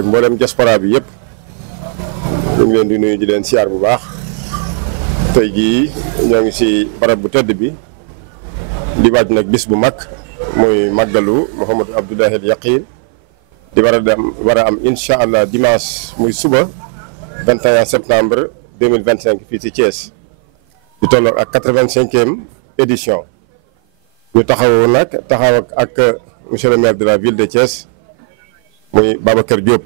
ak mboolem diaspora bi yëpp ñu ngi leen di nuyu di leen siyaar bu baax. tey jii ñoo ngi ci barab bu tedd bi di waaj nag bis bu mag muy màggalu Mouhamadou Abdoulahi al Yaqin di war a am incha allah dimanche muy suba 21 septembre 2025 fii ci Thiès di tolloo ak 85e édition ñu taxaw ak monsieur le maire de la ville de Thiès muy Babacar Diop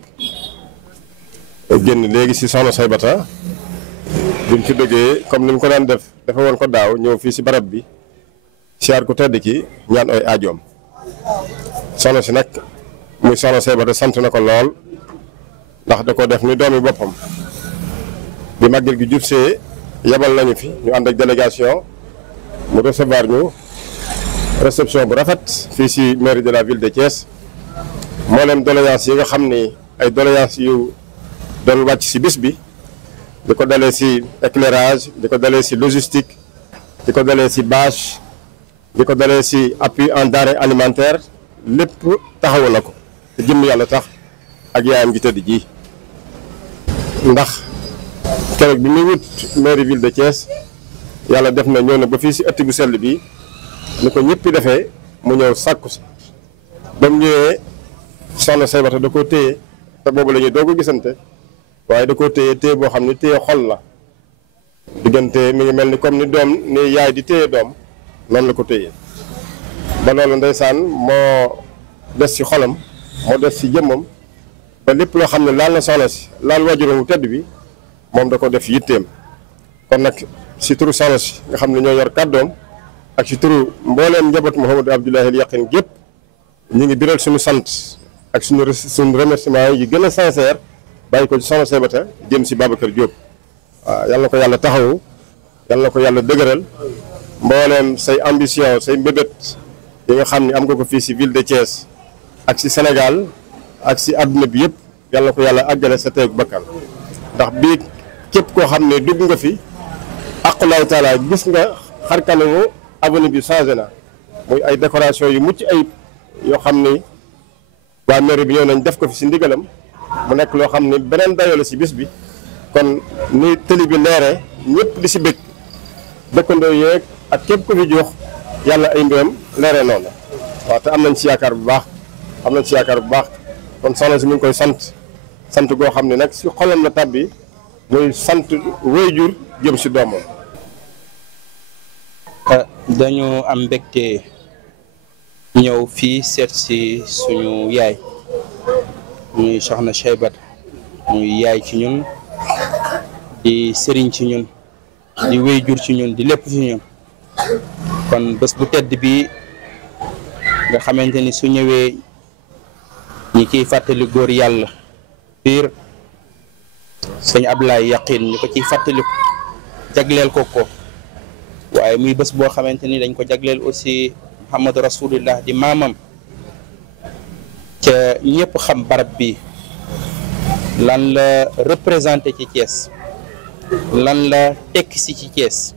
génn léegi ci soxna Saybata buñ ci dëggee comme ni mu ko daan defe woon ko daaw ñëw fii ci barab bi siyaar ku tedd ki ñaan ay aajoom soxna si nag muy soxna Saybata sant na ko lool ndax da ko def ni doomi boppam bi màggal gi jub see yebal nañu fi ñu ànd ak délégation mu recevoir ñu réception bu rafet fii ci mairie de la ville de Thiès mboolem doléance yi nga xam ni ay doléance yu doon wàcc ci bis bi di ko dalee ci éclairage di ko dalee ci logistique di ko dalee ci bâche di ko dalee ci appui en denrées alimentaires lépp taxawu na ko te jëmm yàlla tax ak yaayam gi tëdd ji ndax keroog bi muy wut mairie ville de Thiès yàlla def na ñëw na ba fii ci ëtt bu sell bi ni ko ñëpp defee mu ñëw sàkku si ba mu ñëwee soxna Saybata da koo téye te boobu la ñuy doog a gisante waaye da koo téye boo xam ne téye xol la diggante mi ngi mel ni comme ni doom ni yaay di téye doom noonu la ko téye ba loolu ndeysaan moo des ci xolam moo des ci jëmmam ba lépp loo xam ne laal na soxna si laal wajuram wu tedd bi moom da ko def yitteem kon nag ci turu soxna si nga xam ne ñoo yor kàddoom ak ci turu mbooleem njaboot Mouhamadou Abdoulahi al Yaqin gépp ñu ngi biral suñu sant ak suñu remerciement yi gën a sincère bàyyi ko ci soxna Saybata jëm ci Babacar Diop waaw yal na ko yàlla taxawu yal na ko yàlla dëgëral mbooleem say ambition say mbébét yi nga xam ne am nga ko fii ci ville de Thiès ak ci Sénégal ak ci àdduna bi yëpp yal na ko yàlla àggale sa teeg bakkan ndax bii képp koo xam ne dugg nga fi aqulaahu taala gis nga xarkanamu avenue bi changé na muy ay décoration yu mucc ayib yoo xam ni waa mairie bi ñëw nañ def ko fi ci ndigalam mu nekk loo xam ne beneen dayoo la ci bis bi kon ni tëli bi leeree ñëpp di ci bëgg dëkkandoo yeeg ak képp ku fi jox yàlla ay mbiram leeree noonu waaw te am nañ ci yaakaar bu baax kon soxna si mi ngi koy sant goo xam ne nag ci xolam la tàbbi muy sant waajur jëm ci doomam. dañu am mbégte ñëw fii seet ci suñu yaay muy soxna Saybata muy yaay ci ñun di sëriñ ci ñun di waajur ci ñun di lépp ci ñun kon bés bu tedd bi nga xamante ni su ñëwee ñi ciy fàttali góor yàlla piir sëñ Abdoulaye Yaqin ñu ko ciy fàttaliku jagleel ko waaye muy bés boo xamante ni dañ ko jagleel aussi Muhammadu Rasulullah di maamam ca ñëpp xam barab bi lan la représenté ci Thiès lan la tekki si ci Thiès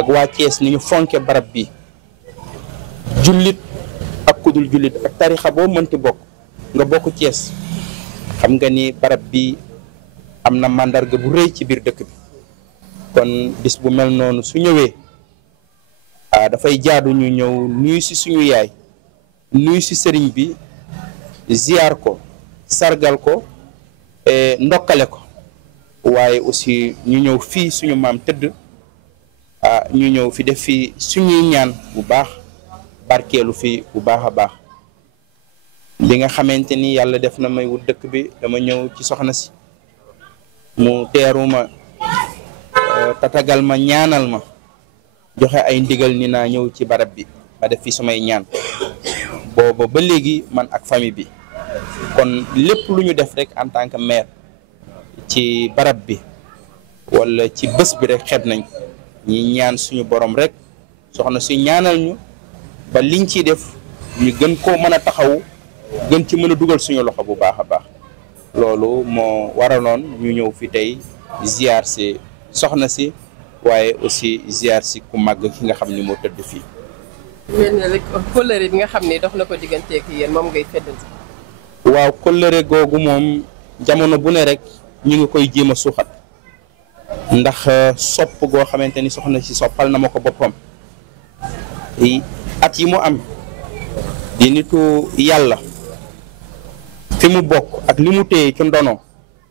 ak waa Thiès ni ñu fonke barab bi jullit ak kudul jullit ak tarixa boo mënti bokk nga bokk Thiès xam nga ni barab bi am na màndarga bu rëy ci biir dëkk bi kon bis bu mel noonu su ñëwee dafay jaadu ñu ñëw nuyu ci suñu yaay nuyu ci sëriñ bi ziyaar ko sargal ko ndokkale ko waaye aussi ñu ñëw fii suñu maam tëdd ñu ñëw fi def fi suñuy ñaan bu baax barkeelu fi bu baax a baax bi nga xamante ni yàlla def na may wut dëkk bi dama ñëw ci soxna si mu teeru ma tatagal ma ñaanal ma joxe ay ndigal ni naa ñëw ci barab bi ma def fi sumay ñaan booba ba léegi man ak famille bi kon lépp lu ñu def rek en tant que maire ci barab bi wala ci bés bi rek xeeb nañ ñi ñaan suñu borom rek soxna si ñaanal ñu ba liñ ciy def ñu gën koo mën a taxawu gën ci mën a dugal suñu loxo bu baax a baax loolu moo waraloon ñu ñëw fi tey ziar si soxna si waaye aussi ziar si ku màgg ki nga xam ni moo tëdd fii. mel na rek kóllëre bi nga xam ni dox na ko digganteeg yéen moom ngay feddal. waaw kóllëre googu moom jamono bu ne rek ñu ngi koy jéem a suuxat ndax sopp goo xamante ni soxna si soppal na ma ko boppam at yi mu am di nitu yàlla fi mu bokk ak li mu téye ci ndono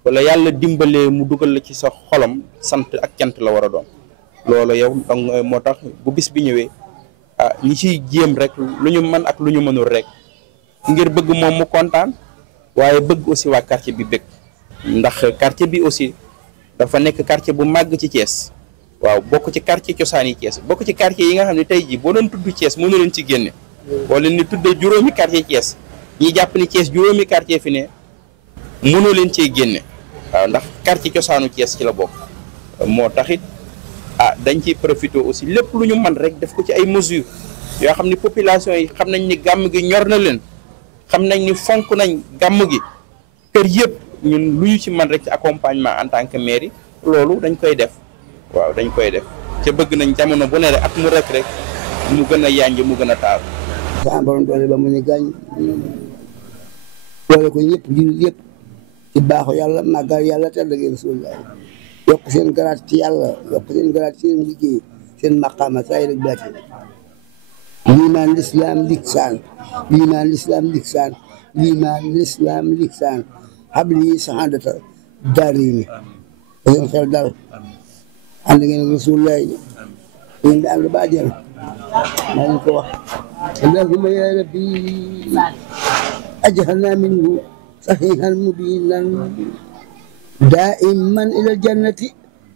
wala yàlla dimbalee mu dugal la ci sa xolam sant ak cant la war a doon loolu yow donc moo tax bu bis bi ñëwee ñi ciy jéem rek lu ñu mën ak lu ñu mënul rek ngir bëgg moom mu kontaan waaye bëgg aussi waa quartier bi bëgg ndax quartier bi aussi dafa nekk quartier bu màgg ci Thiès waaw bokk ci quartier cosaan yi Thiès bokk ci quartier yi nga xam ne tey jii boo doon tudd Thiès mënu leen ci génne boo leen ni tuddee juróomi quartier Thiès ñi jàpp ni Thiès juróomi quartier fi ne mënoo leen cee génne waaw ndax quartier cosaanu Thiès ci la bokk moo taxit dañ ciy profité aussi lépp lu ñu mën rek def ko ci ay mesures yoo xam ni population yi xam nañ ni gàmm gi ñor na leen xam nañ ni fonk nañ gàmm gi kër yëpp ñun lu ñu ci mën rek ci accompagnement en tant que mairie loolu dañ koy def waaw dañ koy def ca bëgg nañ jamono bu ne rek at mu rek mu gën a yànj mu gën a taaru. sa borom doole ba mu ñu gaañ doole ko ñëpp jullit yëpp ci baaxu yàlla màggal yàlla te dëgg Rasulullah yokk seen garaat ci yàlla yokk seen garaat ci seen liggéey seen maqaama saa yi rek baati liimaan lislaam liksaan liimaan lislaam liksaan liimaan lislaam liksaan habli saxaadata daarayni seen xel dal ànd ngeen Rasulullah ngeen di ànd ba àjjana maa ngi ko wax allahumma ya rabbi ajhalna minhu sahihan mubinan daiman ila aljannati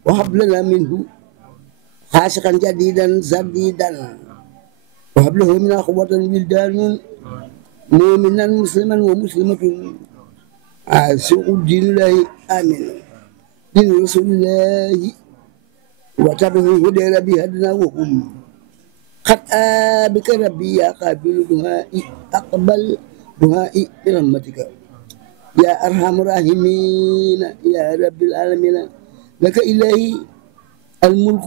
wa hab lana minhu xaasiqan jadidan sadidan wa hab lahu min quwwatan wildanun mu'minan musliman wa muslimatun suuqu diinillahi amin diin rasulillahi wa tabihu huda rabbi hadna wa hum قد بك ربي يا قابل دعائي أقبل دعائي برحمتك يا أرحم الراحمين يا رب العالمين لك إلهي الملك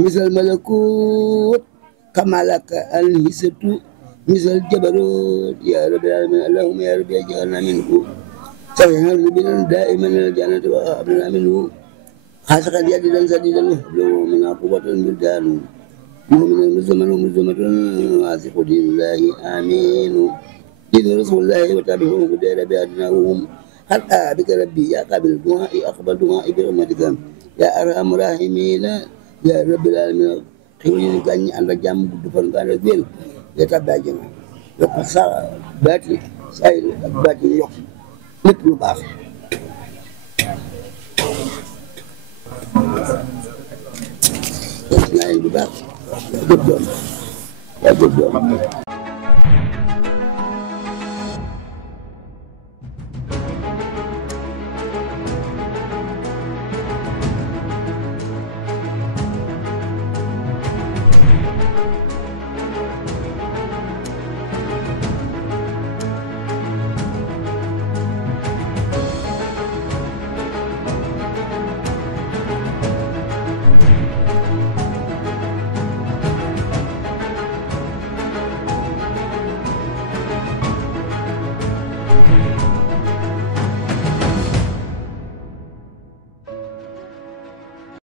مثل الملكوت كما لك الهسة مثل الجبروت يا رب العالمين اللهم يا رب اجعلنا منه سبحان ربنا دائما الجنة وهب منه خاصة جديدا سديدا من قوة البلدان مؤمن مسلم ومسلمة واثق دين الله آمين دين رسول الله وتابعهم ودير بأدناهم حتى بك ربي يا قابل الدعاء أقبل دعائي برحمتك يا أرحم الراحمين يا رب العالمين خيرين غني عندك جام دفن غان ويل يتابع جنا يوك سا باتي سايل ak bati yok lépp lu baax naa bu baax.